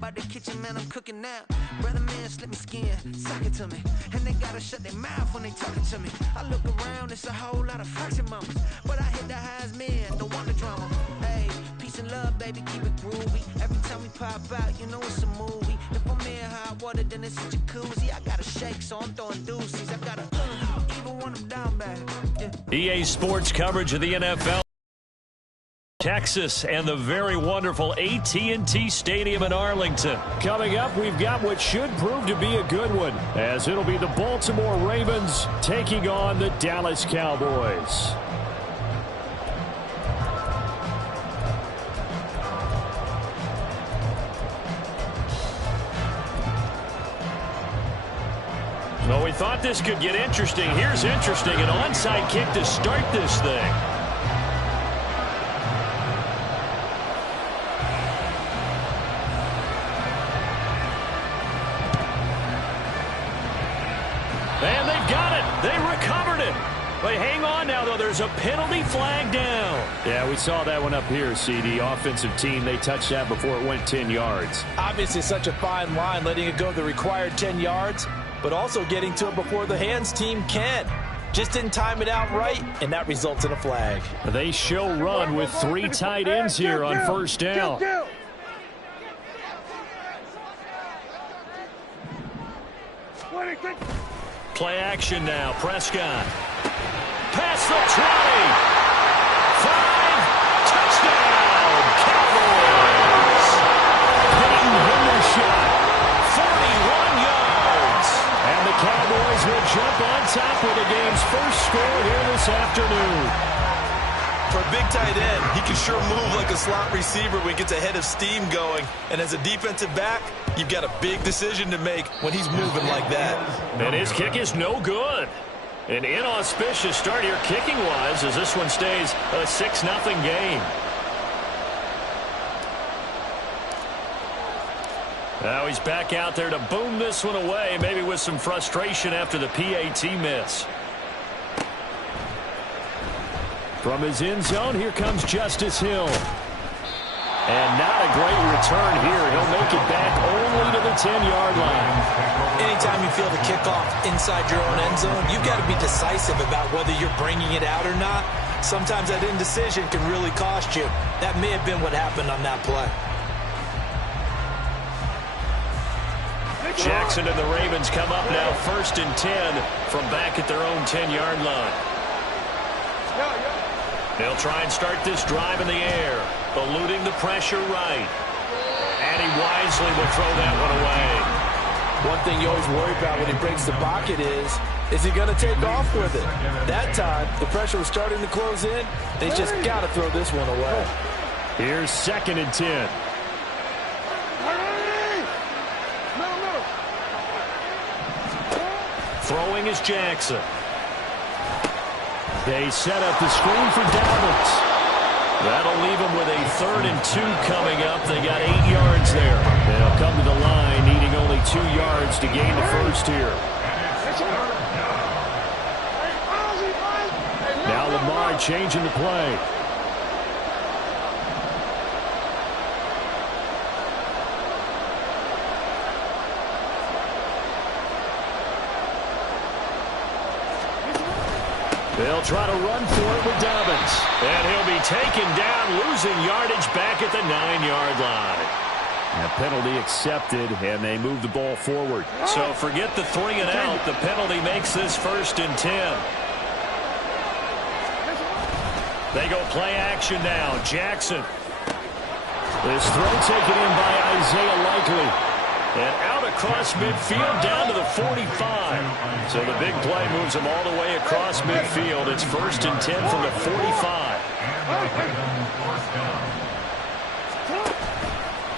By the kitchen, man, I'm cooking now. Brother, man, slip me skin, suck it to me. And they gotta shut their mouth when they talking to me. I look around, it's a whole lot of foxy mamas. But I hit the highs, man, don't want the drama. Hey, peace and love, baby, keep it groovy. Every time we pop out, you know it's a movie. If I'm in hot water, then it's a jacuzzi. I gotta shake, so I'm throwing deuces. I gotta, even when I'm down bad. Yeah. EA Sports coverage of the NFL. Texas and the very wonderful AT&T Stadium in Arlington. Coming up, we've got what should prove to be a good one, as it'll be the Baltimore Ravens taking on the Dallas Cowboys. Well, we thought this could get interesting. Here's interesting. An onside kick to start this thing. And they've got it. They recovered it. But hang on now, though. There's a penalty flag down. Yeah, we saw that one up here, CD. Offensive team, they touched that before it went 10 yards. Obviously, such a fine line, letting it go the required 10 yards, but also getting to it before the hands team can. Just didn't time it out right, and that results in a flag. They show run with 3 tight ends here on first down. Play action now. Prescott. Past the 20. 5. Touchdown. Cowboys. Peyton Hendershot. 41 yards. And the Cowboys will jump on top with the game's first score here this afternoon. For a big tight end, he can sure move like a slot receiver when he gets a head of steam going. And as a defensive back, you've got a big decision to make when he's moving like that. And his kick is no good. An inauspicious start here kicking-wise as this one stays a 6-0 game. Now he's back out there to boom this one away, maybe with some frustration after the PAT miss. From his end zone, here comes Justice Hill. And not a great return here. He'll make it back only to the 10-yard line. Anytime you feel the kickoff inside your own end zone, you've got to be decisive about whether you're bringing it out or not. Sometimes that indecision can really cost you. That may have been what happened on that play. Jackson and the Ravens come up now 1st and 10 from back at their own 10-yard line. They'll try and start this drive in the air, eluding the pressure right. And he wisely will throw that one away. One thing you always worry about when he breaks the pocket is he going to take off with it? That time, the pressure was starting to close in. They just got to throw this one away. Here's 2nd and 10. Throwing is Jackson. They set up the screen for Dallas. That'll leave them with a 3rd and 2 coming up. They got 8 yards there. They'll come to the line needing only 2 yards to gain the first here. Now Lamar changing the play. They'll try to run for it with Dobbins. And he'll be taken down, losing yardage back at the 9-yard line. A penalty accepted, and they move the ball forward. So forget the 3 and out. The penalty makes this 1st and 10. They go play action now. Jackson. This throw taken in by Isaiah Likely. And out across midfield down to the 45. So the big play moves them all the way across midfield. It's 1st and 10 from the 45.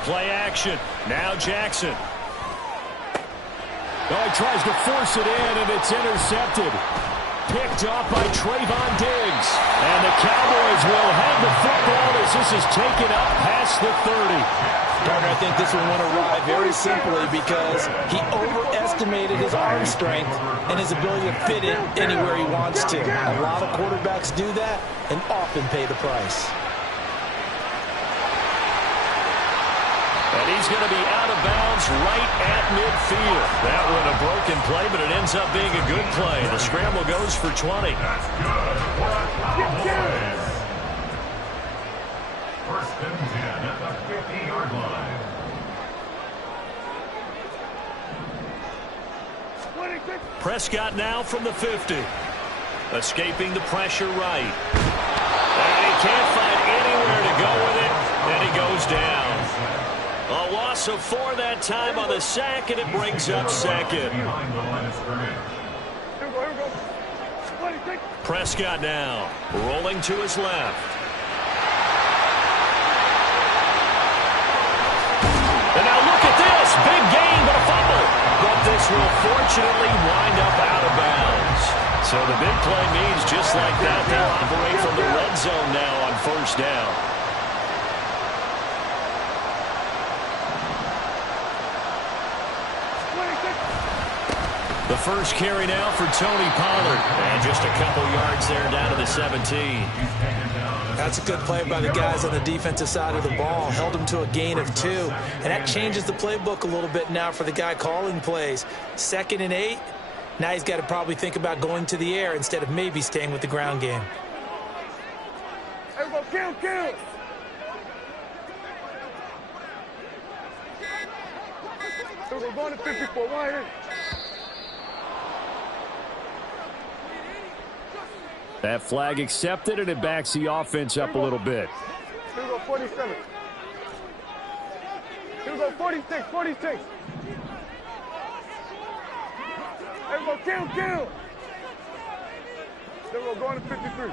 Play action. Now Jackson. Oh, he tries to force it in, and it's intercepted. Picked off by Trayvon Diggs. And the Cowboys will have the football as this is taken up past the 30. Gardner, I think this one went awry very simply because he overestimated his arm strength and his ability to fit it anywhere he wants to. A lot of quarterbacks do that and often pay the price. And he's going to be out of bounds right at midfield. That one a broken play, but it ends up being a good play. The scramble goes for 20. That's good for a Cowboys. First and 10 at the 50-yard line. Prescott now from the 50. Escaping the pressure right. And he can't find anywhere to go with it. And he goes down. A loss of 4 that time on the sack, and it brings up second. Prescott now rolling to his left. And now look at this. Big gain, but a fumble. But this will fortunately wind up out of bounds. So the big play means just like that, they'll operate from the red zone now on first down. The first carry now for Tony Pollard. And just a couple yards there down to the 17. That's a good play by the guys on the defensive side of the ball. Held him to a gain of 2. And that changes the playbook a little bit now for the guy calling plays. 2nd and 8. Now he's got to probably think about going to the air instead of maybe staying with the ground game. Everybody, kill! We're going to 54. Right here. That flag accepted, and it backs the offense up a little bit. Here we go, 47. Here we go, 46. Here we go, kill. Then we're going to 53.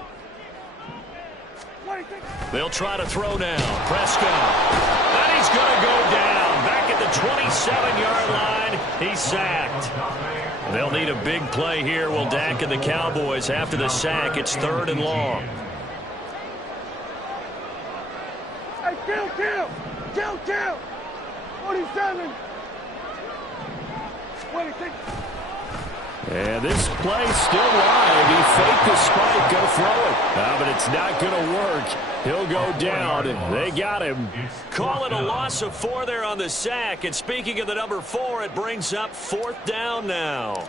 They'll try to throw now. Prescott. And he's going to go down. Back at the 27-yard line. He's sacked. They'll need a big play here, will Dak and the Cowboys. After the sack, it's 3rd and long. Hey, kill! 47. 26. And this play's still live. He faked the spike, go throw it. But it's not going to work. He'll go down. They got him. Call it a loss of 4 there on the sack. And speaking of the number 4, it brings up 4th down now.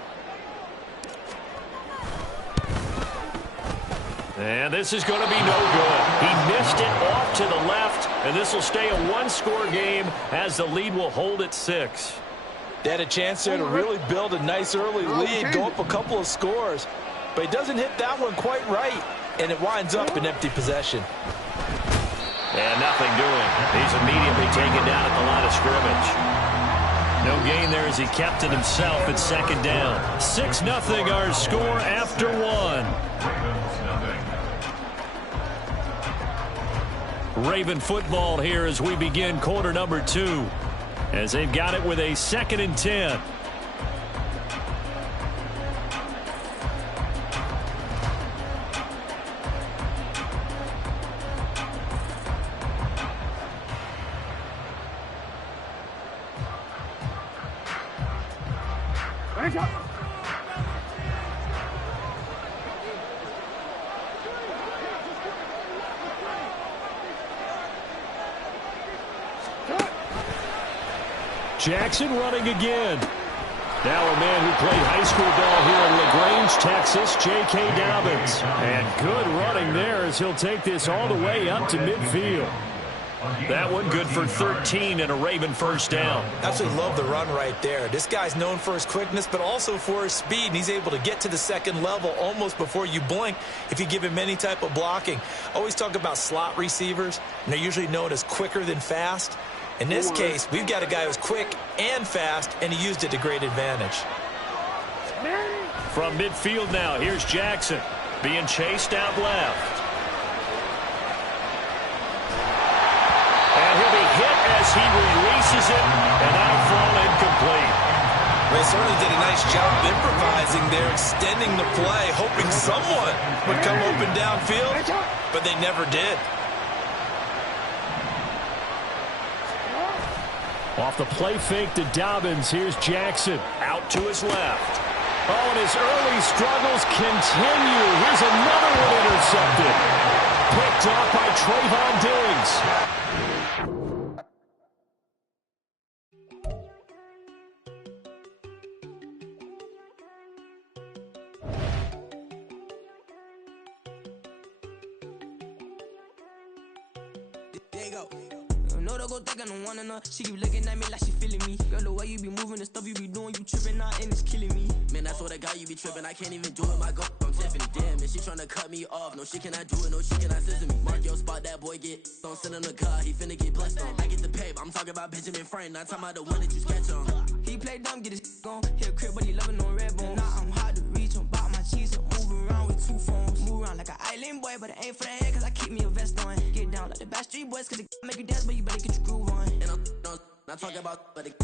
And this is going to be no good. He missed it off to the left, and this will stay a 1-score game as the lead will hold at 6. They had a chance there to really build a nice early lead, go up a couple of scores. But he doesn't hit that one quite right, and it winds up an empty possession. And nothing doing. He's immediately taken down at the line of scrimmage. No gain there as he kept it himself at 2nd down. 6-0 our score after 1. Raven football here as we begin quarter number 2. As they've got it with a 2nd and 10. Jackson running again. Now a man who played high school ball here in LaGrange, Texas, J.K. Dobbins. And good running there as he'll take this all the way up to midfield. That one good for 13 and a Raven first down. Absolutely love the run right there. This guy's known for his quickness, but also for his speed, and he's able to get to the 2nd level almost before you blink if you give him any type of blocking. Always talk about slot receivers, and they're usually known as quicker than fast. In this case, we've got a guy who's quick and fast, and he used it to great advantage. From midfield now, here's Jackson being chased out left. And he'll be hit as he releases it, and that'll fall incomplete. They certainly did a nice job improvising there, extending the play, hoping someone would come open downfield, but they never did. Off the play fake to Dobbins, here's Jackson. Out to his left. Oh, and his early struggles continue. Here's another one intercepted. Picked off by Trayvon Diggs. There you go. No, don't go think I don't want enough. She keep looking at me like she feeling me. Girl, the way you be moving, the stuff you be doing, you tripping out and it's killing me. Man, that's what I got, you be tripping. I can't even do it, my girl. I'm Tiffany. Damn, and she tryna cut me off. No, she cannot do it, no, she cannot scissor me. Mark your spot, that boy get. Don't send him the car, he finna get blessed on. I get the pay, but I'm talking about Benjamin Franklin. Not talking about the one that you sketch on. He play dumb, get his gone. Hit a crib, but he loving on red bone. Nah, I'm hard to reach, I'm bout my cheese. I'm moving around with two phones. Move around like an island boy, but it ain't for the head, cause I keep me a vest on. Get down like the Backstreet Boys, cause it make you dance, but you better get your groove on. And I'm not talking about, but it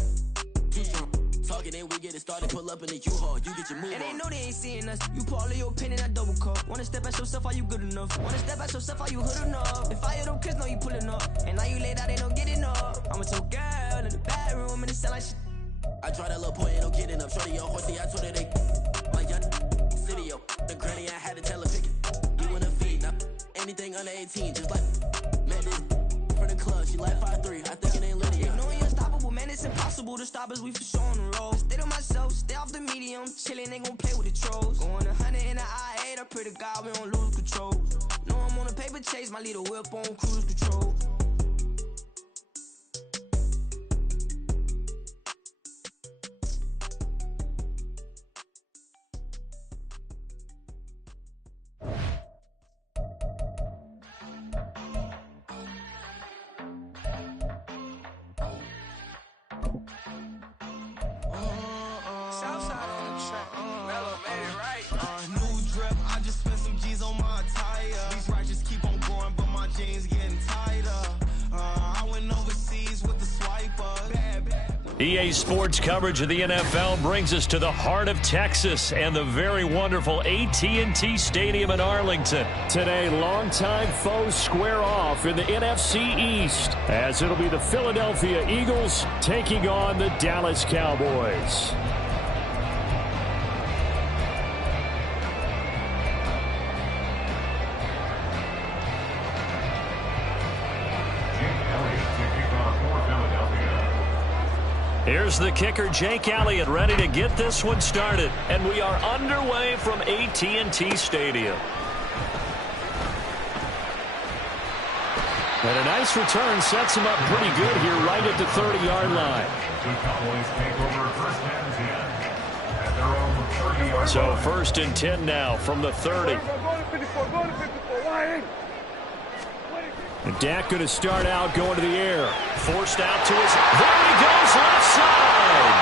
too strong. Talking, then we get it started, pull up in the U-Haul, you get your move on. And they know they ain't seeing us. You put all of your pen in that double cup. Wanna step at yourself, are you good enough? Wanna step at yourself, are you hood enough? If I hear them kids, know you pulling up. And now you laid out, they don't get enough. I'm with your girl in the bedroom, and it sound like shit. I try that little boy, ain't no getting up. Shorty, your horsey, I told her they like young city, yo. The granny, I had to tell her pick it. You in the feed, now anything under 18, just like met this from the club. She like 5'3", I think it ain't Lydia. No, you're unstoppable, man, it's impossible to stop us, we for sure on the road. Stay to myself, stay off the medium, chillin', ain't gon' play with the trolls. Going 100 in the I-8, I pray to God we don't lose control. No, I'm on a paper chase, my little whip on cruise control. EA Sports coverage of the NFL brings us to the heart of Texas and the very wonderful AT&T Stadium in Arlington. Today, longtime foes square off in the NFC East as it'll be the Philadelphia Eagles taking on the Dallas Cowboys. Here's the kicker, Jake Elliott, ready to get this one started. And we are underway from AT&T Stadium. And a nice return sets him up pretty good here right at the 30-yard line. The Cowboys take over first and 10 at their own 30-yard So line. first and 10 now from the 30. Go to 54, go to 54, why ain't? And Dak going to start out going to the air. Forced out to his... There he goes, left side!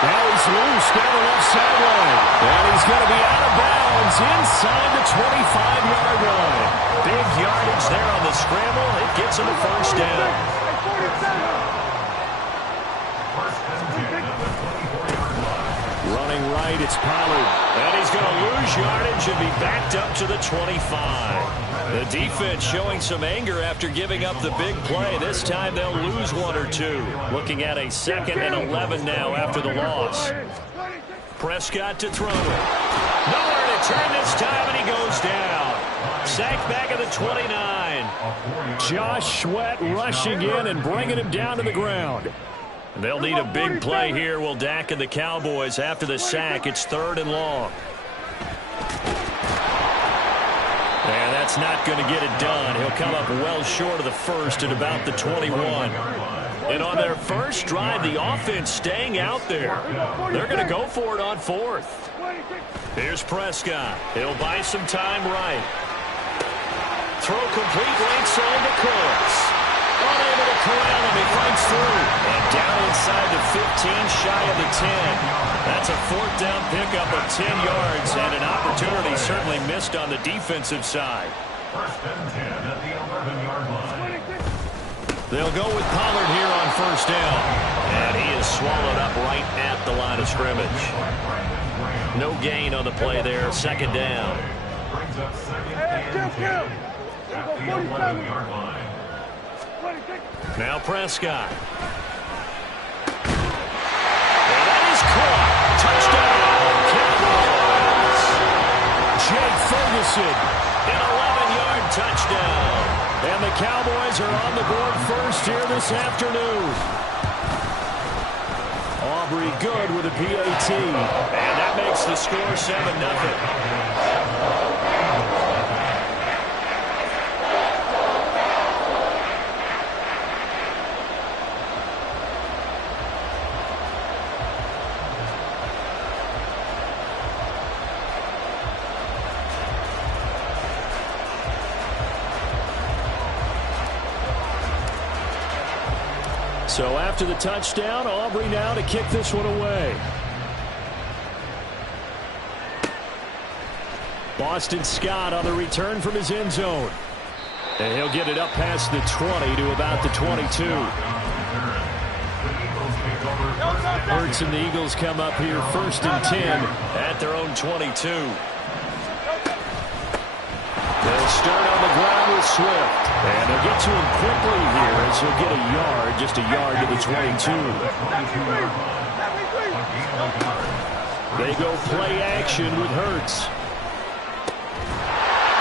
Now he's loose down the left sideline. And he's going to be out of bounds inside the 25-yard line. Big yardage there on the scramble. It gets him a first down. First and 10 at the 24-yard line. Running right, it's Pollard. And he's going to lose yardage and be backed up to the 25. The defense showing some anger after giving up the big play. This time they'll lose one or two. Looking at a 2nd and 11 now after the loss. Prescott to throw it. Nowhere to turn this time, and he goes down. Sacked back at the 29. Josh Sweat rushing in and bringing him down to the ground. They'll need a big play here, will Dak and the Cowboys after the sack. It's 3rd and long. And that's not going to get it done. He'll come up well short of the first at about the 21. And on their first drive, the offense staying out there. They're going to go for it on 4th. Here's Prescott. He'll buy some time right. Throw complete right side to Courts. Unable to corral him. He fights through. And down inside the 15, shy of the 10. That's a 4th down pickup of 10 yards, and an opportunity certainly missed on the defensive side. First and 10 at the 11-yard line. They'll go with Pollard here on first down. And he is swallowed up right at the line of scrimmage. No gain on the play there, 2nd down. Brings up 2nd and 10 at the 11-yard line. Now Prescott. And that is caught. Touchdown, Cowboys. Jake Ferguson. An 11-yard touchdown. And the Cowboys are on the board first here this afternoon. Aubrey good with a PAT. And that makes the score 7-0. So after the touchdown, Aubrey now to kick this one away. Boston Scott on the return from his end zone. And he'll get it up past the 20 to about the 22. Hurts and the Eagles come up here 1st and 10 at their own 22. They'll start on the ground with Swift. And they'll get to him quickly here as he'll get a yard, just a yard to the 22. They go play action with Hurts.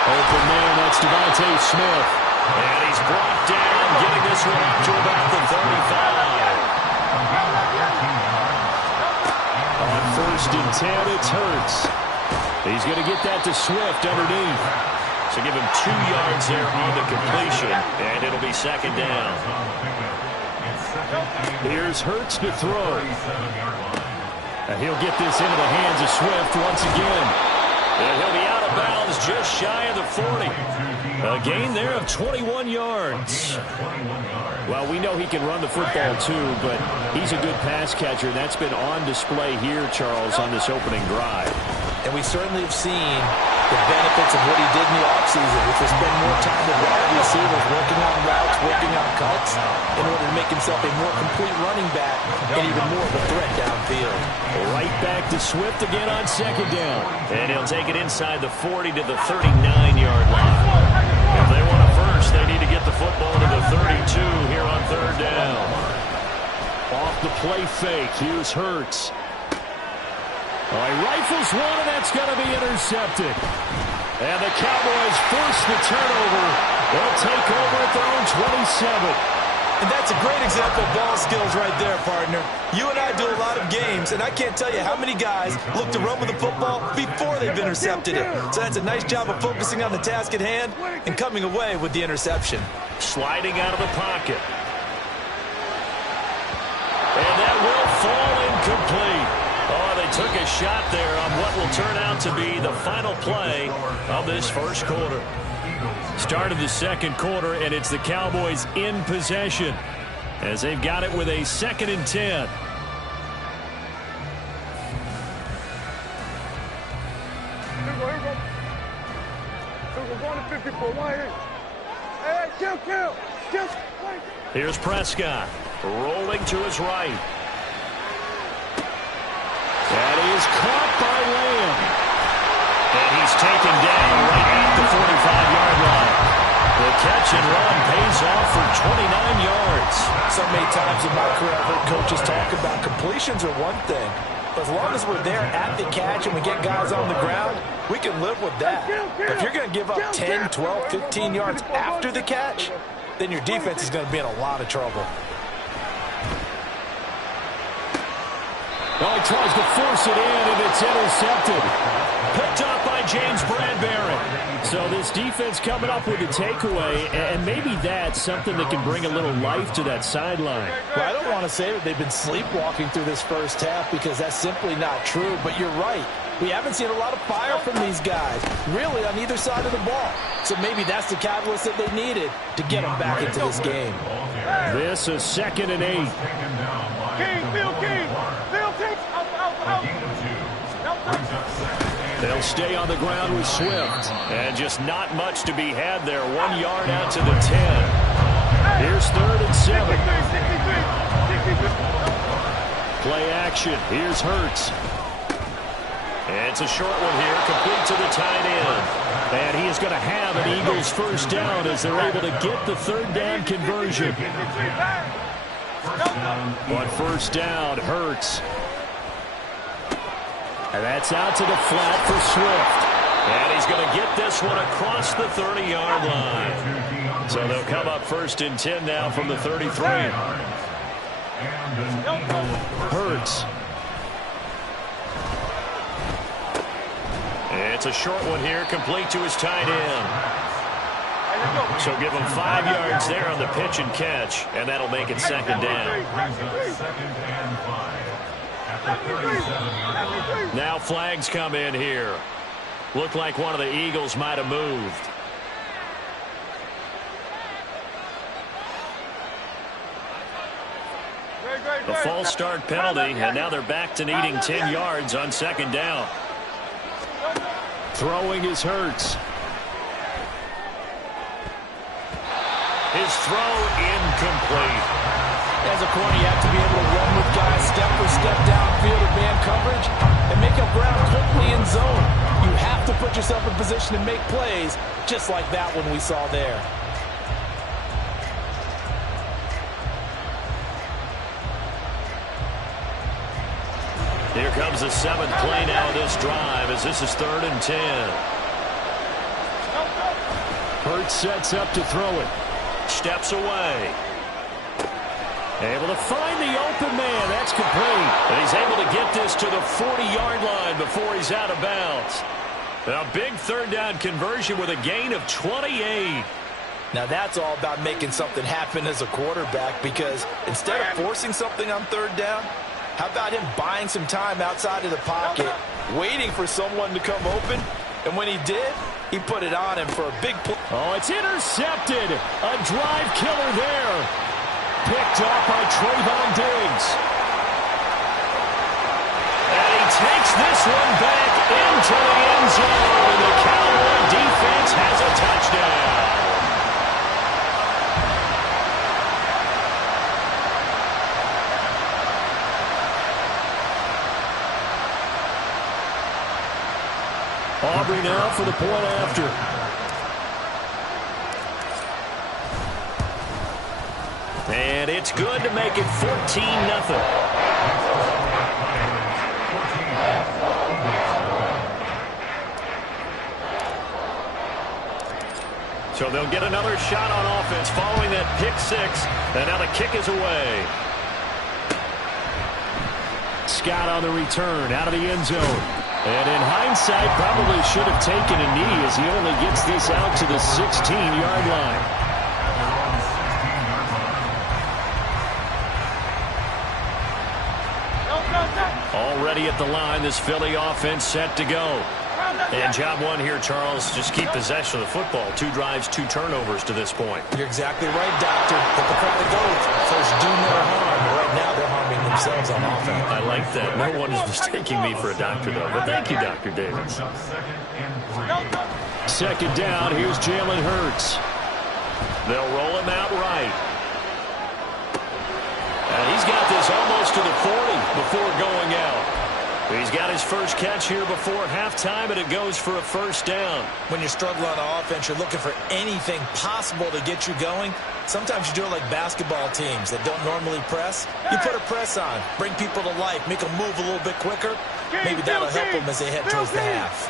Open man, that's Devontae Smith. And he's brought down, getting this one up to about the 35. On 1st and 10, it's Hurts. He's going to get that to Swift underneath. So give him 2 yards there on the completion, and it'll be 2nd down. Here's Hurts to throw. And he'll get this into the hands of Swift once again. And he'll be out of bounds just shy of the 40. A gain there of 21 yards. Well, we know he can run the football too, but he's a good pass catcher. That's been on display here, Charles, on this opening drive. And we certainly have seen the benefits of what he did in the offseason, which was spend more time with wide receivers, working on routes, working on cuts, in order to make himself a more complete running back and even more of a threat downfield. Right back to Swift again on 2nd down. And he'll take it inside the 40 to the 39-yard line. If they want a first, they need to get the football to the 32 here on 3rd down. Off the play fake, here's Hurts. He rifles one, and that's going to be intercepted. And the Cowboys force the turnover. They'll take over at their own 27. And that's a great example of ball skills right there, partner. You and I do a lot of games, and I can't tell you how many guys look to run with the football before they've intercepted it. So that's a nice job of focusing on the task at hand and coming away with the interception. Sliding out of the pocket. And that will fall incomplete. Oh, they took a shot there on what will turn out to be the final play of this 1st quarter. Start of the 2nd quarter, and it's the Cowboys in possession as they've got it with a 2nd and 10. Here we go. Going to 54. Why ain't? Hey, kill. Here's Prescott rolling to his right. That is caught by Lamb. And he's taken down right at the 45-yard line. The catch and run pays off for 29 yards. So many times in my career I've heard coaches talk about completions are one thing. But as long as we're there at the catch and we get guys on the ground, we can live with that. But if you're going to give up 10, 12, 15 yards after the catch, then your defense is going to be in a lot of trouble. Well, he tries to force it in, and it's intercepted. Picked up by James Bradbury. So this defense coming up with a takeaway, and maybe that's something that can bring a little life to that sideline. Well, I don't want to say that they've been sleepwalking through this 1st half because that's simply not true, but you're right. We haven't seen a lot of fire from these guys, really, on either side of the ball. So maybe that's the catalyst that they needed to get them back into this game. This is 2nd and 8. King. They'll stay on the ground with Swift. And just not much to be had there. 1 yard out to the 10. Here's 3rd and 7. Play action. Here's Hurts. And it's a short one here, complete to the tight end. And he is going to have an Eagles 1st down as they're able to get the 3rd down conversion. On 1st down, Hurts. And that's out to the flat for Swift. And he's going to get this one across the 30-yard line. So they'll come up 1st and 10 now from the 33. Hurts. It's a short one here, complete to his tight end. So give him 5 yards there on the pitch and catch, and that'll make it 2nd down. Now flags come in here. Looked like one of the Eagles might have moved. The false start penalty, and now they're back to needing 10 yards on second down. Throwing is Hurts. His throw incomplete. As a corner, you have to be able to run with guys step for step downfield or man coverage and make up ground quickly in zone. You have to put yourself in position to make plays, just like that one we saw there. Here comes the 7th play now of this drive as this is 3rd and 10. Hurts sets up to throw it. Steps away. Able to find the open man. That's complete. And he's able to get this to the 40-yard line before he's out of bounds. A big 3rd down conversion with a gain of 28. Now that's all about making something happen as a quarterback, because instead of forcing something on 3rd down, how about him buying some time outside of the pocket, waiting for someone to come open, and when he did, he put it on him for a big play. Oh, it's intercepted. A drive killer there. Picked up by Trayvon Diggs. And he takes this one back into the end zone, and the Cowboy defense has a touchdown. Aubrey now for the point after. And it's good to make it 14-0. So they'll get another shot on offense following that pick 6. And now the kick is away. Scott on the return out of the end zone. And in hindsight, probably should have taken a knee as he only gets this out to the 16-yard line. Already at the line, this Philly offense set to go. And job one here, Charles, just keep possession of the football. 2 drives, 2 turnovers to this point. You're exactly right, Doctor. But the crowd goes. First, do no harm. Right now, they're harming themselves on offense. I like that. No one is mistaking me for a doctor, though. But thank you, Dr. Davis. Second down, here's Jalen Hurts. They'll roll him out right. And he's got this almost to the 40 before going out. He's got his first catch here before halftime, and it goes for a first down. When you're struggling on offense, you're looking for anything possible to get you going. Sometimes you do it like basketball teams that don't normally press. You put a press on, bring people to life, make them move a little bit quicker. Maybe that'll help them as they head towards the half.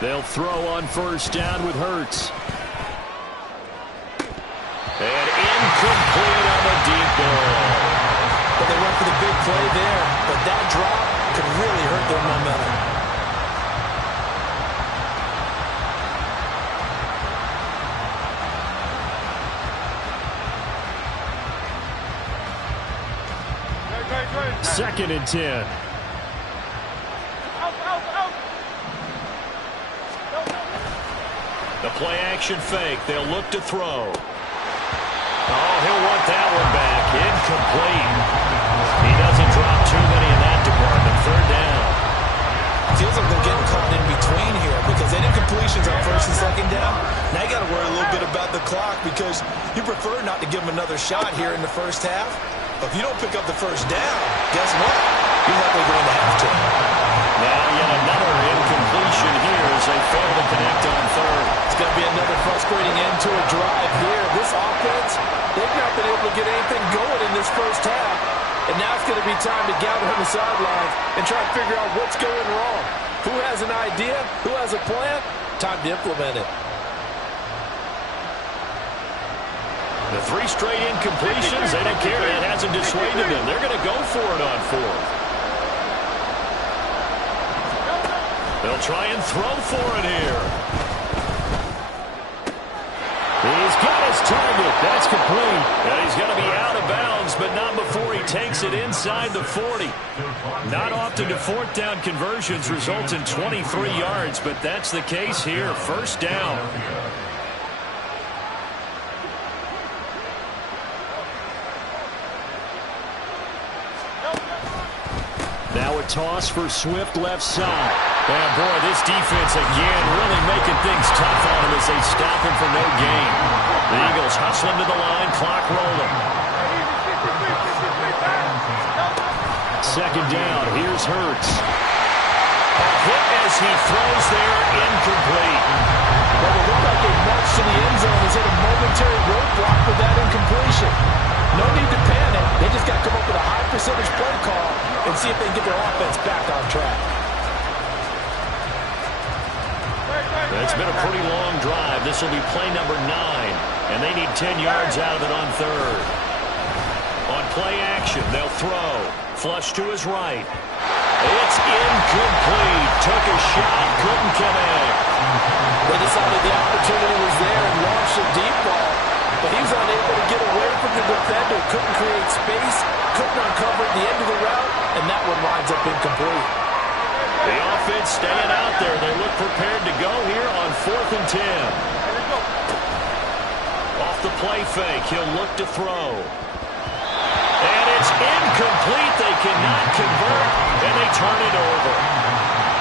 They'll throw on first down with Hurts. And incomplete on the deep ball. But they went for the big play there. But that drop could really hurt their momentum. Second and 10. The play action fake. They'll look to throw. Oh, he'll want that one back. Incomplete. He doesn't drop too many in that department. Third down. Feels like they're getting caught in between here because they did completions on first and second down. Now you got to worry a little bit about the clock because you prefer not to give them another shot here in the first half. But if you don't pick up the first down, guess what? You're likely going to have to. Now yet another incompletion here as they fail to connect on third. It's going to be another frustrating end to a drive here. This offense, they've not been able to get anything going in this first half. And now it's going to be time to gather on the sidelines and try to figure out what's going wrong. Who has an idea? Who has a plan? Time to implement it. The 3 straight incompletions, they don't care. That hasn't dissuaded them. They're going to go for it on fourth. They'll try and throw for it here. He's got his target. That's complete. And he's going to be out of bounds, but not before he takes it inside the 40. Not often do 4th down conversions result in 23 yards, but that's the case here. First down. Now a toss for Swift left side. And boy, this defense again really making things tough on him as they stop him for no gain. The Eagles hustling to the line, clock rolling. Second down, here's Hurts. A hit as he throws there, incomplete. Well, it looked like a march to the end zone has hit a momentary roadblock with that incompletion. No need to panic. They just got to come up with a high percentage play call and see if they can get their offense back on track. It's been a pretty long drive. This will be play number 9, and they need 10 yards out of it on third. On play action, they'll throw. Flush to his right. It's incomplete. Took a shot, couldn't connect. They decided the opportunity was there and launched a deep ball, but he was unable to get away from the defender. Couldn't create space, couldn't uncover at the end of the route, and that one winds up incomplete. The offense staying out there. They look prepared to go here on 4th and 10. Off the play fake, he'll look to throw. And it's incomplete. They cannot convert, and they turn it over.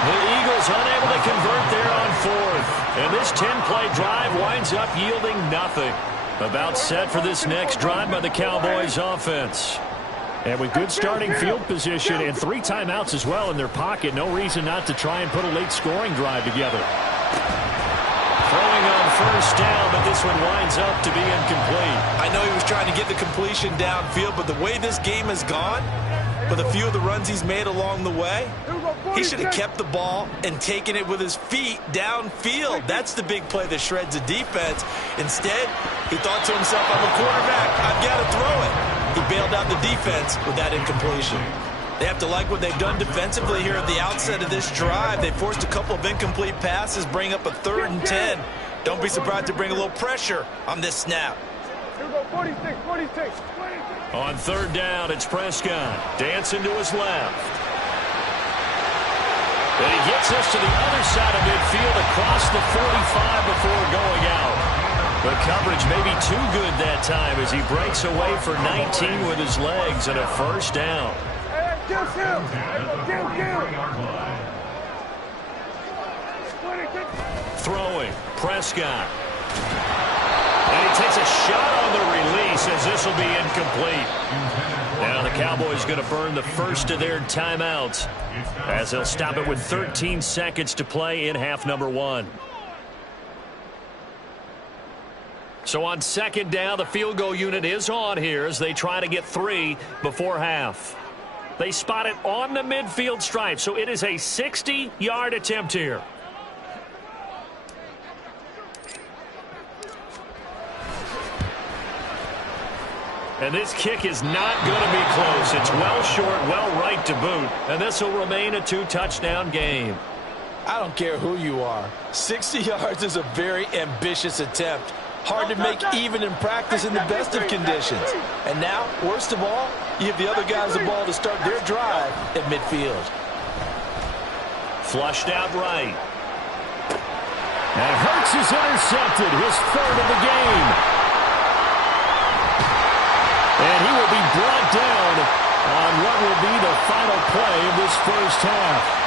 The Eagles unable to convert there on 4th. And this 10-play drive winds up yielding nothing. About set for this next drive by the Cowboys offense. And with good starting field position and 3 timeouts as well in their pocket, no reason not to try and put a late scoring drive together. Throwing on first down, but this one winds up to be incomplete. I know he was trying to get the completion downfield, but the way this game has gone, with a few of the runs he's made along the way, he should have kept the ball and taken it with his feet downfield. That's the big play that shreds a defense. Instead, he thought to himself, I'm a quarterback, I've got to throw it. He bailed out the defense with that incompletion. They have to like what they've done defensively here at the outset of this drive. They forced a couple of incomplete passes, bring up a 3rd and 10. Don't be surprised to bring a little pressure on this snap. Here we go, 46, 46. On 3rd down, it's Prescott. Dancing to his left. And he gets us to the other side of midfield across the 45 before going out. The coverage may be too good that time as he breaks away for 19 with his legs and a first down. Hey, kill. Throwing, Prescott. And he takes a shot on the release as this will be incomplete. Now the Cowboys going to burn the first of their timeouts as they'll stop it with 13 seconds to play in half number 1. So on 2nd down, the field goal unit is on here as they try to get 3 before half. They spot it on the midfield stripe, so it is a 60-yard attempt here. And this kick is not going to be close. It's well short, well right to boot, and this will remain a 2-touchdown game. I don't care who you are. 60 yards is a very ambitious attempt. Hard to make even in practice in the best of conditions. And now, worst of all, you give the other guys the ball to start their drive at midfield. Flushed out right. And Hurts is intercepted, his 3rd of the game. And he will be brought down on what will be the final play of this first half.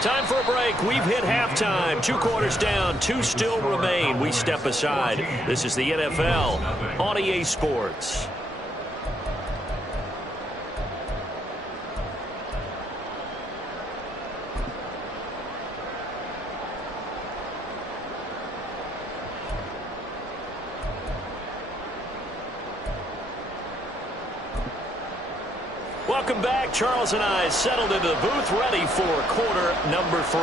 Time for a break. We've hit halftime. 2 quarters down. 2 still remain. We step aside. This is the NFL on EA Sports. Welcome back. Charles and I settled into the booth, ready for quarter number 3.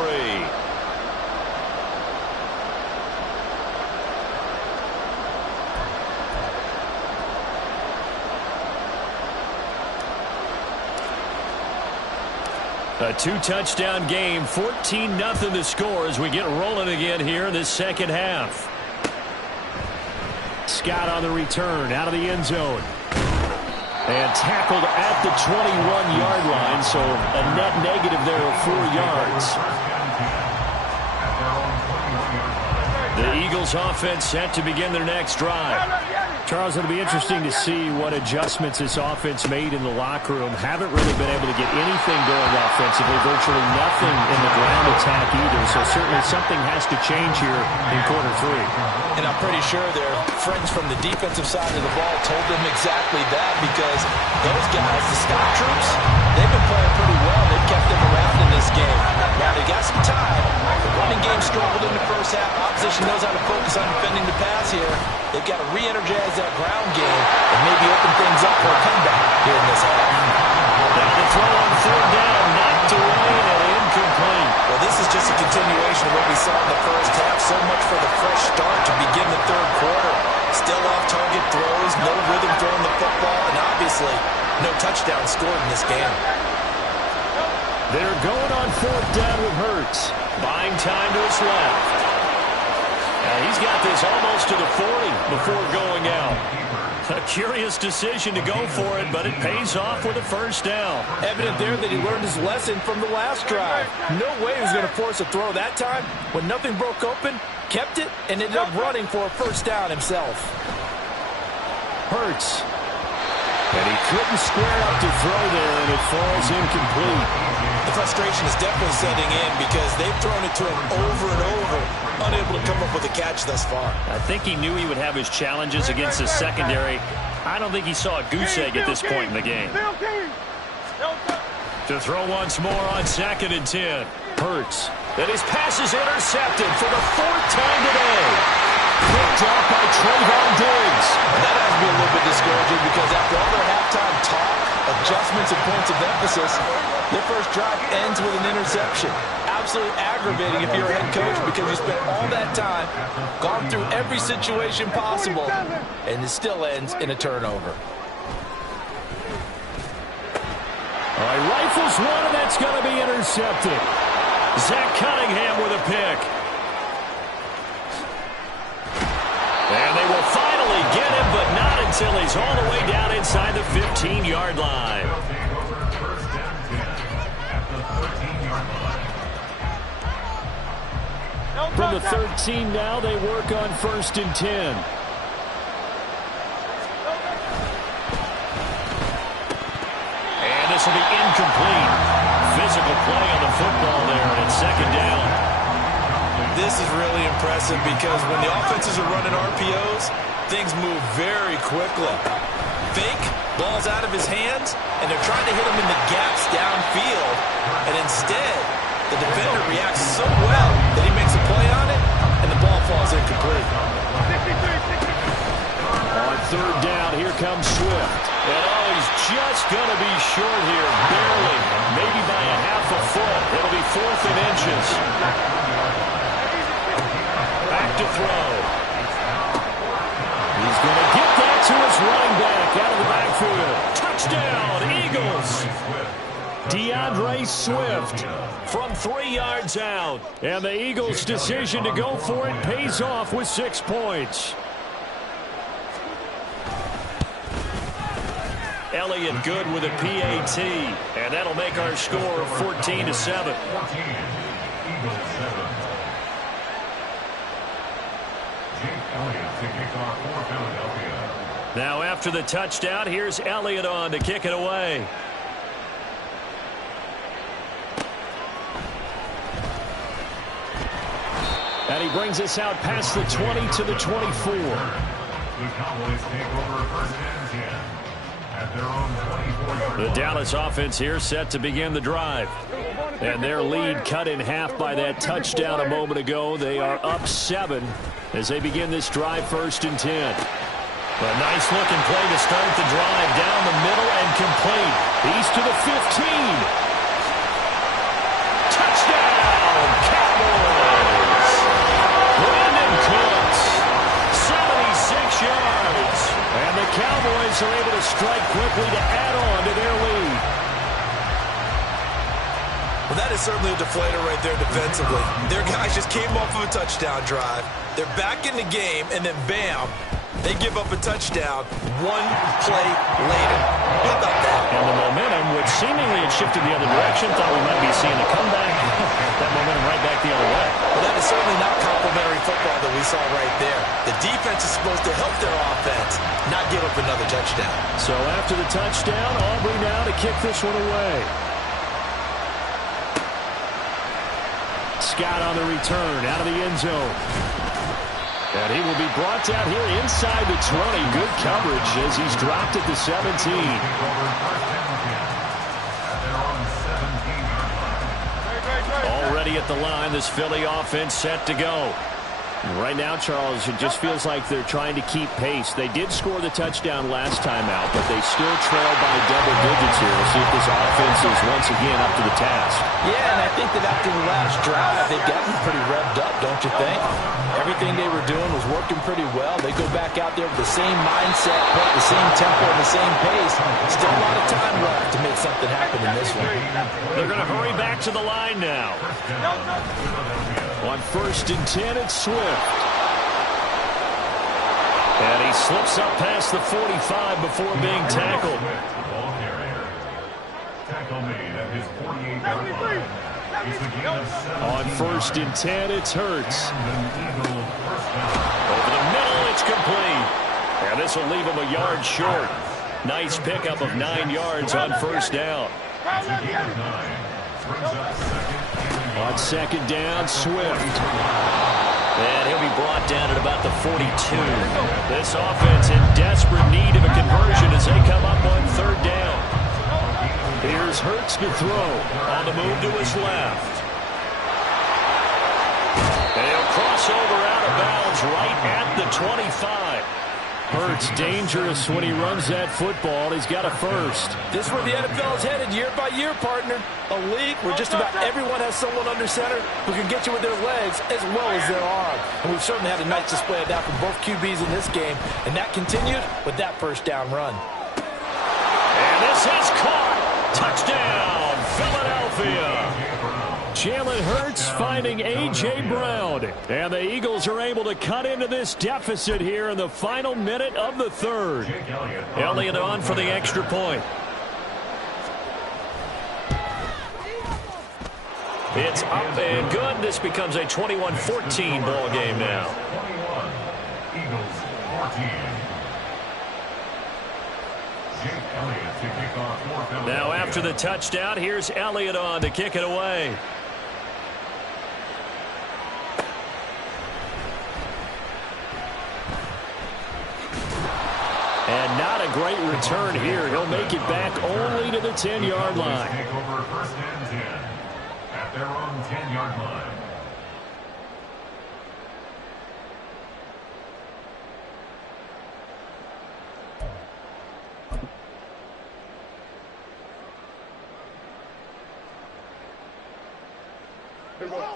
A 2-touchdown game, 14-0 the score as we get rolling again here in this second half. Scott on the return, out of the end zone. And tackled at the 21-yard line, so a net negative there of 4 yards. The Eagles offense set to begin their next drive. Charles, it'll be interesting to see what adjustments this offense made in the locker room. Haven't really been able to get anything going offensively, virtually nothing in the ground attack either. So certainly something has to change here in quarter 3. And I'm pretty sure their friends from the defensive side of the ball told them exactly that, because those guys, the Scott troops, they've been playing pretty well. They've kept them around in this game. Now they got some time. The running game struggled in the first half. Opposition knows how to focus on defending the pass here. They've got to re-energize that ground game and maybe open things up for a comeback here in this half. Now the throw on 4th down, knocked away and incomplete. Well, this is just a continuation of what we saw in the first half. So much for the fresh start to begin the third quarter. Still off-target throws, no rhythm throwing the football, and obviously no touchdown scored in this game. They're going on 4th down with Hurts. Buying time to his left. He's got this almost to the 40 before going out. A curious decision to go for it, but it pays off with a 1st down. Evident there that he learned his lesson from the last drive. No way he was going to force a throw that time. When nothing broke open, kept it, and ended up running for a 1st down himself. Hurts. And he couldn't square up to throw there, and it falls incomplete. The frustration is definitely setting in because they've thrown it to him over and over, unable to come up with a catch thus far. I think he knew he would have his challenges against his secondary. I don't think he saw a goose egg at this point in the game. To throw once more on 2nd and 10. Hurts. And his pass is intercepted for the 4th time today. Picked off by Trayvon Diggs. And that has to be a little bit discouraging because after all their halftime talk, adjustments and points of emphasis, their first drive ends with an interception. Absolutely aggravating if you're a head coach because you spent all that time, gone through every situation possible, and it still ends in a turnover. All right, rifles one, and that's going to be intercepted. Zach Cunningham with a pick. And they will finally get him, but not until he's all the way down inside the 15-yard line. From the 13 now, they work on 1st and 10. And this will be incomplete. Physical play on the football there, and it's 2nd down. This is really impressive because when the offenses are running RPOs, things move very quickly. Fake, ball's out of his hands, and they're trying to hit him in the gaps downfield. And instead, the defender reacts so well that he makes a play on it, and the ball falls incomplete. On 3rd down, here comes Swift. And he's just going to be short here, barely, maybe by a half a foot. It'll be 4th and inches. Back to throw. He's going to get that to his running back out of the backfield. Touchdown, Eagles. DeAndre Swift from 3 yards out. And the Eagles' decision to go for it pays off with 6 points. Elliott good with a PAT. And that'll make our score 14-7. Now after the touchdown, here's Elliott on to kick it away. And he brings us out past the 20 to the 24. The Cowboys take over 1st and 10 at their own 24-yard line. The Dallas offense here set to begin the drive. And their lead cut in half by that touchdown a moment ago. They are up 7 as they begin this drive 1st and 10. A nice looking play to start the drive down the middle and complete. He's to the 15. Touchdown, Cowboys. Brandon Cooks, 76 yards. And the Cowboys are able to strike quickly to add on to their lead. Well, that is certainly a deflator right there defensively. Their guys just came off of a touchdown drive. They're back in the game, and then bam, they give up a touchdown 1 play later. How about that? And the momentum, which seemingly had shifted the other direction, thought we might be seeing a comeback. That momentum right back the other way. Well, that is certainly not complimentary football that we saw right there. The defense is supposed to help their offense, not give up another touchdown. So after the touchdown, Aubrey now to kick this one away. Scott on the return, out of the end zone. And he will be brought down here inside the 20. Good coverage as he's dropped at the 17. Already at the line, this Philly offense set to go. Right now, Charles, it just feels like they're trying to keep pace. They did score the touchdown last time out, but they still trail by double digits here. We'll see if this offense is once again up to the task. Yeah, and I think that after the last drive, they've gotten pretty revved up, don't you think? Everything they were doing was working pretty well. They go back out there with the same mindset, put the same tempo, and the same pace. Still a lot of time left to make something happen in this one. They're going to hurry back to the line now. On 1st and 10, it's Swift. And he slips up past the 45 before being tackled. On 1st and 10, it's Hurts. Over the middle, it's complete. And this will leave him a yard short. Nice pickup of 9 yards on 1st down. On 2nd down, Swift. And he'll be brought down at about the 42. This offense in desperate need of a conversion as they come up on 3rd down. Here's Hurts to throw. On the move to his left. And he'll cross over out of bounds right at the 25. Hurts dangerous when he runs that football. He's got a first. This is where the NFL is headed year by year, partner. A league where just about everyone has someone under center who can get you with their legs as well as their arm. And we've certainly had a nice display of that from both QBs in this game. And that continued with that 1st down run. And this is caught. Touchdown, Philadelphia. Jalen Hurts finding A.J. Brown. And the Eagles are able to cut into this deficit here in the final minute of the 3rd. Elliott on for the extra point. It's up and good. This becomes a 21-14 ball game now. 21, Eagles 14. Jake Elliott to kick off for Philadelphia. Now after the touchdown, here's Elliott on to kick it away. And not a great return here. He'll make it back only to the 10-yard line. Take over 1st and 10 at their own 10-yard line.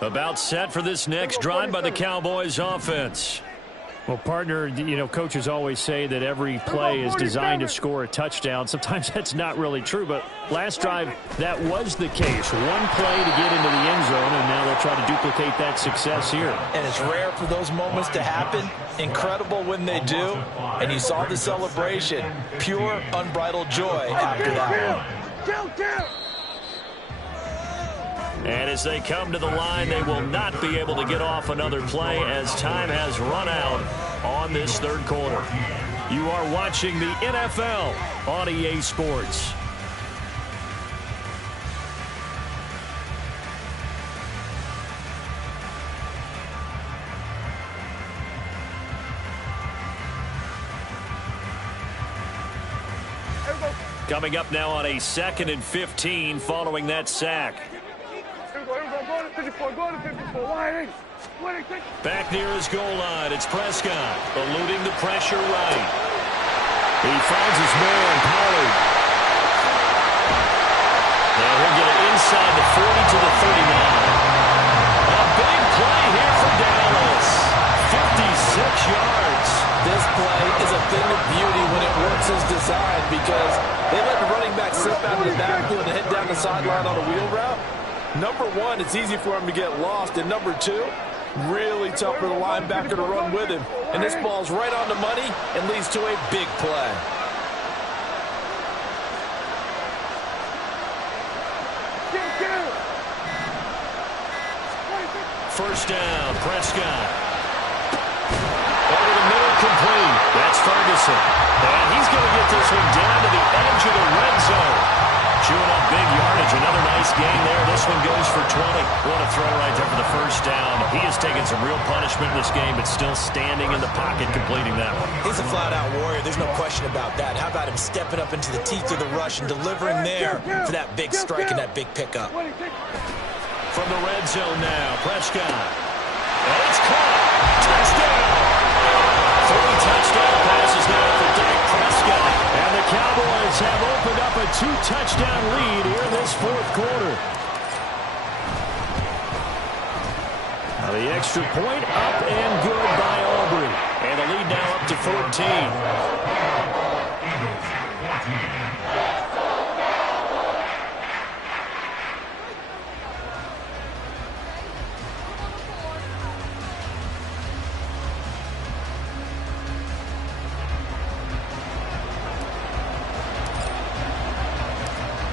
About set for this next drive by the Cowboys offense. Well, partner, you know, coaches always say that every play is designed to score a touchdown. Sometimes that's not really true, but last drive, that was the case. One play to get into the end zone, and now they'll try to duplicate that success here. And it's rare for those moments to happen. Incredible when they do. And you saw the celebration. Pure, unbridled joy after that one. And as they come to the line, they will not be able to get off another play as time has run out on this 3rd quarter. You are watching the NFL on EA Sports. Coming up now on a 2nd and 15 following that sack. Back near his goal line, it's Prescott, eluding the pressure right. He finds his man, Pollard. And he'll get it inside the 40 to the 39. A big play here for Dallas. 56 yards. This play is a thing of beauty when it works as designed because they let the running back slip out of the backfield and head down the sideline on a wheel route. Number one, it's easy for him to get lost. And number two, really tough for the linebacker to run with him. And this ball's right on the money and leads to a big play. First down, Prescott. Over the middle, complete. That's Ferguson. And he's going to get this one down to the edge of the red zone. Chewing up big yardage. Another nice gain there. This one goes for 20. What a throw right there for the first down. He has taken some real punishment in this game, but still standing in the pocket completing that one. He's a flat-out warrior. There's no question about that. How about him stepping up into the teeth of the rush and delivering there for that big strike and that big pickup. From the red zone now, Prescott. And it's caught. Touchdown. 3 touchdown passes now for Dak Prescott. And the Cowboys have opened up a 2-touchdown lead here in this fourth quarter. Now the extra point up and good by Aubrey. And the lead now up to 14.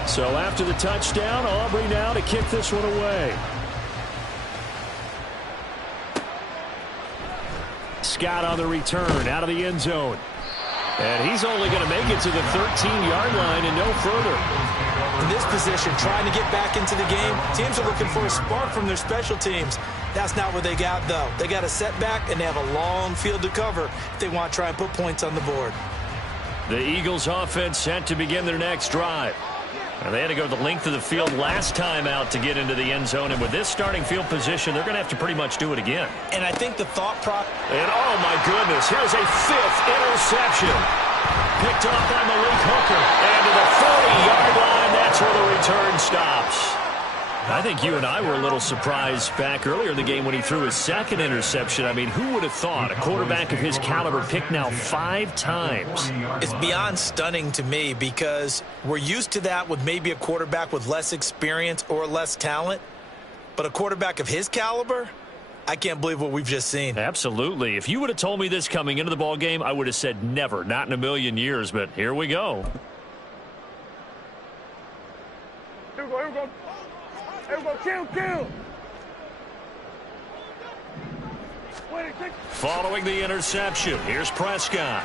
So after the touchdown, Aubrey now to kick this one away. Scott on the return out of the end zone. And he's only going to make it to the 13-yard line and no further. In this position, trying to get back into the game, teams are looking for a spark from their special teams. That's not what they got, though. They got a setback, and they have a long field to cover if they want to try and put points on the board. The Eagles offense set to begin their next drive. And they had to go the length of the field last time out to get into the end zone. And with this starting field position, they're going to have to pretty much do it again. And I think the thought process... And oh, my goodness, here's a 5th interception. Picked off by Malik Hooker. And to the 40-yard line, that's where the return stops. I think you and I were a little surprised back earlier in the game when he threw his 2nd interception. I mean, who would have thought a quarterback of his caliber picked now 5 times? It's beyond stunning to me because we're used to that with maybe a quarterback with less experience or less talent. But a quarterback of his caliber, I can't believe what we've just seen. Absolutely. If you would have told me this coming into the ball game, I would have said never, not in a million years. But here we go. Here we go, here we go. Here we go, kill. Following the interception, here's Prescott.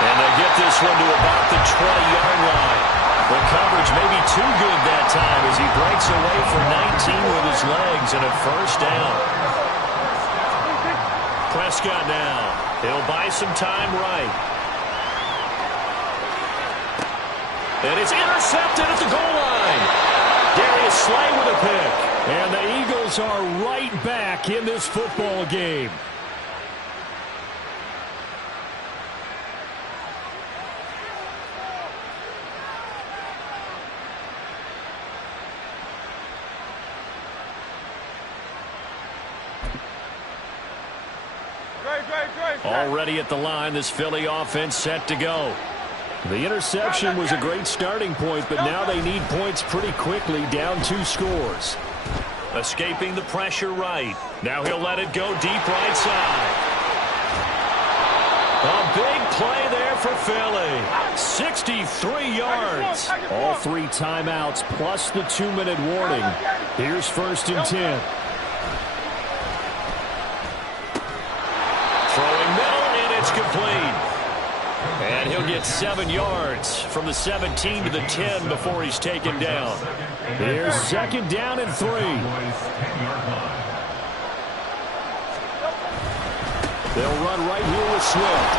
And they get this one to about the 20-yard line. The coverage may be too good that time as he breaks away for 19 with his legs and a first down. Prescott now. He'll buy some time right. And it's intercepted at the goal line. Darius Slay with a pick. And the Eagles are right back in this football game. Already at the line, this Philly offense set to go. The interception was a great starting point, but now they need points pretty quickly, down 2 scores. Escaping the pressure right. Now he'll let it go deep right side. A big play there for Philly. 63 yards. All 3 timeouts plus the 2-minute warning. Here's 1st and 10. Throwing middle, and it's complete. And he'll get 7 yards from the 17 to the 10 before he's taken down. Here's 2nd down and 3. They'll run right here with Swift.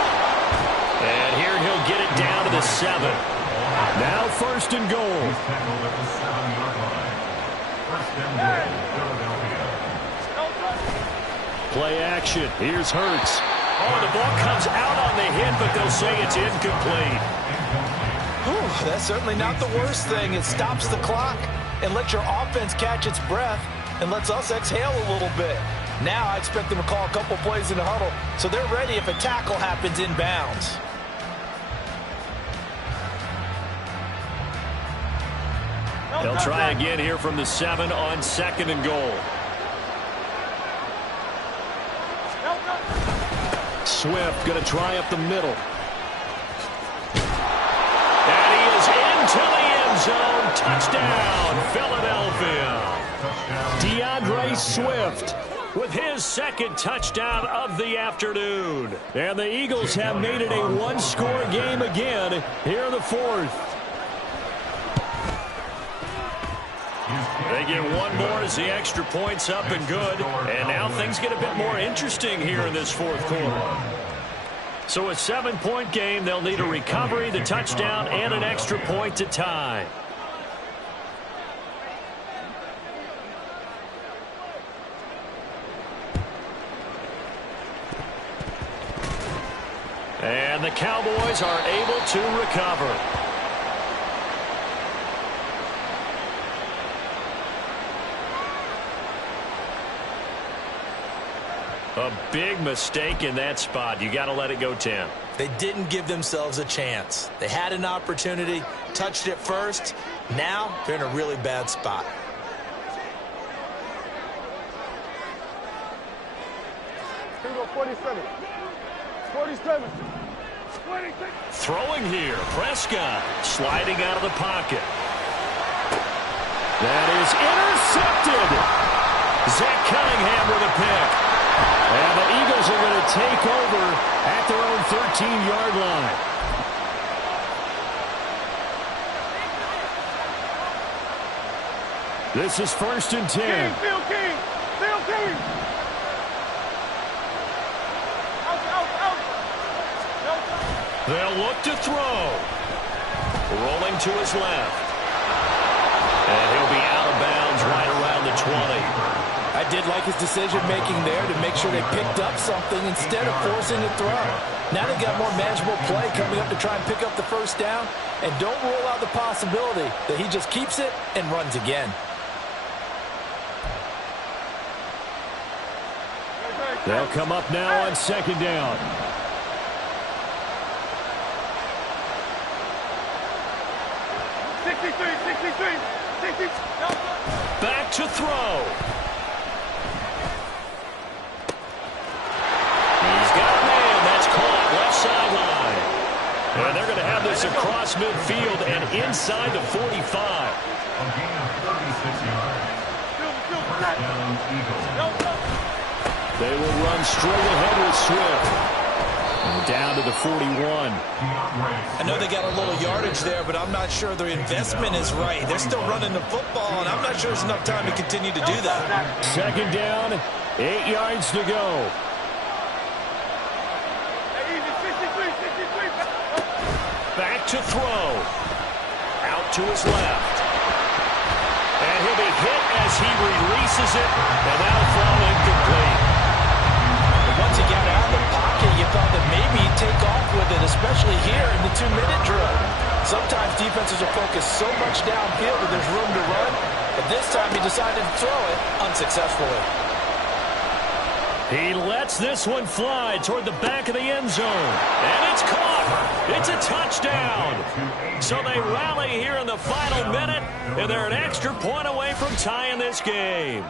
And here he'll get it down to the 7. Now 1st and goal. Play action. Here's Hurts. Oh, the ball comes out on the hit, but they'll say it's incomplete. Whew, that's certainly not the worst thing. It stops the clock and lets your offense catch its breath and lets us exhale a little bit. Now I expect them to call a couple plays in the huddle so they're ready if a tackle happens inbounds. They'll try again here from the 7 on 2nd and goal. Swift going to try up the middle. And he is into the end zone. Touchdown, Philadelphia. DeAndre Swift with his second touchdown of the afternoon. And the Eagles have made it a one-score game again here in the fourth. They get one more as the extra point's up and good. And now things get a bit more interesting here in this fourth quarter. So a 7-point game, they'll need a recovery, the touchdown, and an extra point to tie. And the Cowboys are able to recover. A big mistake in that spot. You got to let it go, Tim. They didn't give themselves a chance. They had an opportunity, touched it first. Now they're in a really bad spot. Here we go, 47. 47. 26. Throwing here, Prescott sliding out of the pocket. That is intercepted. Zach Cunningham with a pick. And the Eagles are going to take over at their own 13-yard line. This is 1st and 10. Field King. Field King. They'll look to throw. Rolling to his left. And he'll be out of bounds right around the 20. I did like his decision-making there to make sure they picked up something instead of forcing a throw. Now they've got more manageable play coming up to try and pick up the first down. And don't rule out the possibility that he just keeps it and runs again. They'll come up now on 2nd down. Back to throw. He's got a man. That's caught left sideline. And they're going to have this across midfield and inside the 45. A gain of 36 yards. First down, Eagles. They will run straight ahead with Swift. And down to the 41. I know they got a little yardage there, but I'm not sure their investment is right. They're still running the football, and I'm not sure there's enough time to continue to do that. 2nd down, 8 yards to go. Back to throw. Out to his left. And he'll be hit as he releases it, and that'll fall incomplete. Once he got out of the pocket, you thought that maybe he'd take off with it, especially here in the 2-minute drill. Sometimes defenses are focused so much downfield that there's room to run, but this time he decided to throw it unsuccessfully. He lets this one fly toward the back of the end zone, and it's caught. It's a touchdown. So they rally here in the final minute, and they're an extra point away from tying this game.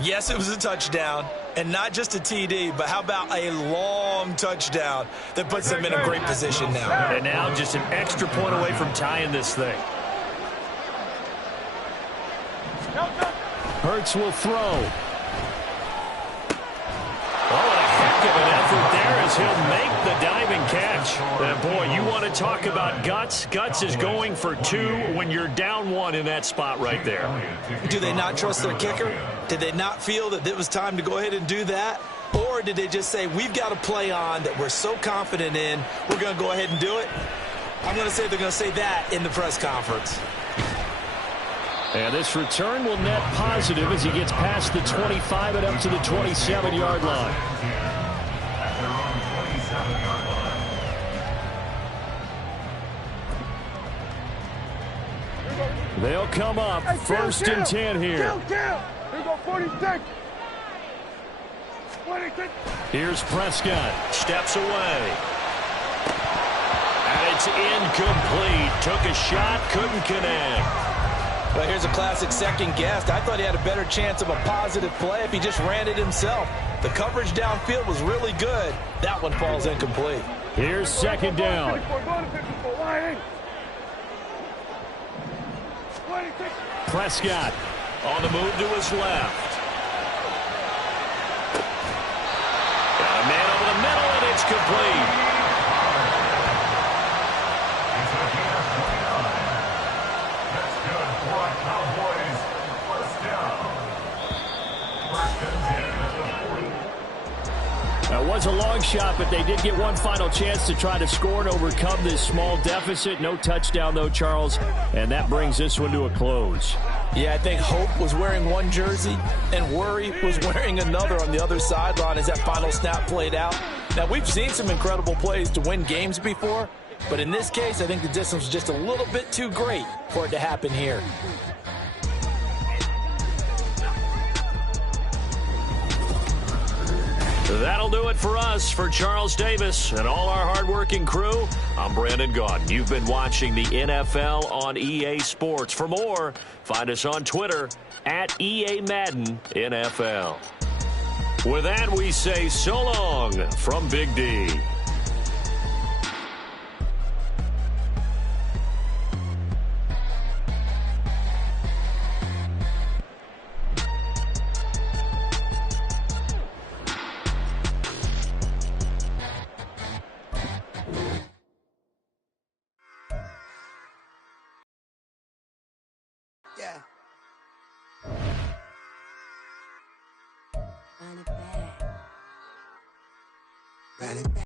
Yes, it was a touchdown, and not just a TD, but how about a long touchdown that puts them in a great position now. And now just an extra point away from tying this thing. Hurts will throw. Oh, and a heck of an effort there as he'll make the diving catch. And boy, you want to talk about guts. Guts is going for 2 when you're down 1 in that spot right there. Do they not trust their kicker? Did they not feel that it was time to go ahead and do that? Or did they just say, we've got a play on that we're so confident in, we're going to go ahead and do it? I'm going to say they're going to say that in the press conference. And this return will net positive as he gets past the 25 and up to the 27-yard line. At their own 27-yard line. They'll come up 1st and 10 here. Here we go, 46. 26. Here's Prescott. Steps away. And it's incomplete. Took a shot, couldn't connect. Well, here's a classic second guess. I thought he had a better chance of a positive play if he just ran it himself. The coverage downfield was really good. That one falls incomplete. Here's 2nd down. Prescott On the move to his left. Got a man over the middle, and it's complete. It's a gain of 29. That's good for a Cowboys first down. First and 10 at the 40. It was a long shot, but they did get one final chance to try to score and overcome this small deficit. No touchdown, though, Charles, and that brings this one to a close. Yeah, I think Hope was wearing one jersey and Worry was wearing another on the other sideline as that final snap played out. Now, we've seen some incredible plays to win games before, but in this case, I think the distance was just a little bit too great for it to happen here. That'll do it for us. For Charles Davis and all our hardworking crew, I'm Brandon Gaudin. You've been watching the NFL on EA Sports. For more, find us on Twitter at EA Madden NFL. With that, we say so long from Big D. Yeah. Run it back.